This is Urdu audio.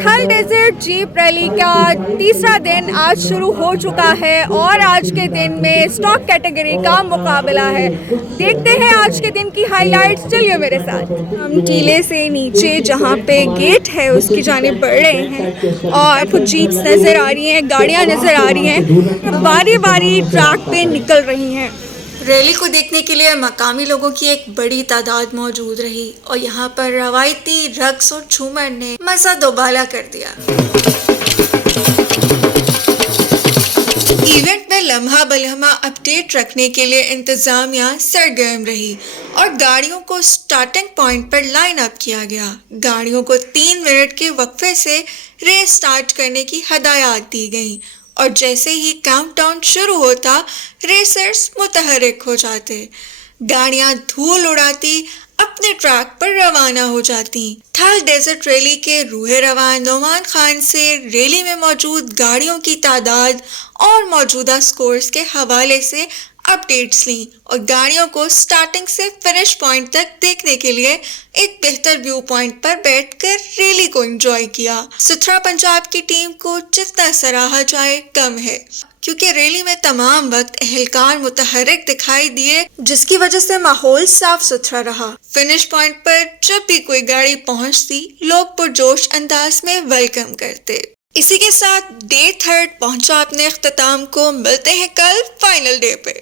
تھل ڈیزرٹ جیپ ریلی کا تیسرا دن آج شروع ہو چکا ہے اور آج کے دن میں اسٹاک کیٹیگری کا مقابلہ ہے. دیکھتے ہیں آج کے دن کی ہائی لائٹس. چلیے میرے ساتھ. ہم ٹیلے سے نیچے جہاں پہ گیٹ ہے اس کی جانب بڑھ رہے ہیں اور کچھ جیپس نظر آ رہی ہیں, گاڑیاں نظر آ رہی ہیں, باری باری ٹریک پہ نکل رہی ہیں. ریلی کو دیکھنے کے لیے مقامی لوگوں کی ایک بڑی تعداد موجود رہی اور یہاں پر روایتی رقص اور جھومر نے مزہ دوبالا کر دیا. ایونٹ میں لمحہ بلمحہ اپڈیٹ رکھنے کے لیے انتظامیہ سرگرم رہی اور گاڑیوں کو سٹارٹنگ پوائنٹ پر لائن اپ کیا گیا. گاڑیوں کو 3 منٹ کے وقفے سے ریس سٹارٹ کرنے کی ہدایات دی گئیں اور جیسے ہی کاؤنٹ ڈاؤن شروع ہوتا ریسرز متحرک ہو جاتے. گاڑیاں دھول اڑاتی اپنے ٹریک پر روانہ ہو جاتی. تھل ڈیزرٹ ریلی کے روح رواں نعمان خان سے ریلی میں موجود گاڑیوں کی تعداد اور موجودہ سکورز کے حوالے سے اپڈیٹس لیں اور گاڑیوں کو سٹارٹنگ سے فنش پوائنٹ تک دیکھنے کے لیے ایک بہتر ویو پوائنٹ پر بیٹھ کر ریلی کو انجوائے کیا. ستھرا پنجاب کی ٹیم کو جتنا سراہا جائے کم ہے کیونکہ ریلی میں تمام وقت اہلکار متحرک دکھائی دیے جس کی وجہ سے ماحول صاف ستھرا رہا. فنش پوائنٹ پر جب بھی کوئی گاڑی پہنچتی لوگ پرجوش انداز میں ویلکم کرتے. اسی کے ساتھ ڈے 3 پہنچا اپنے اختتام کو. ملتے ہیں کل فائنل ڈے پہ.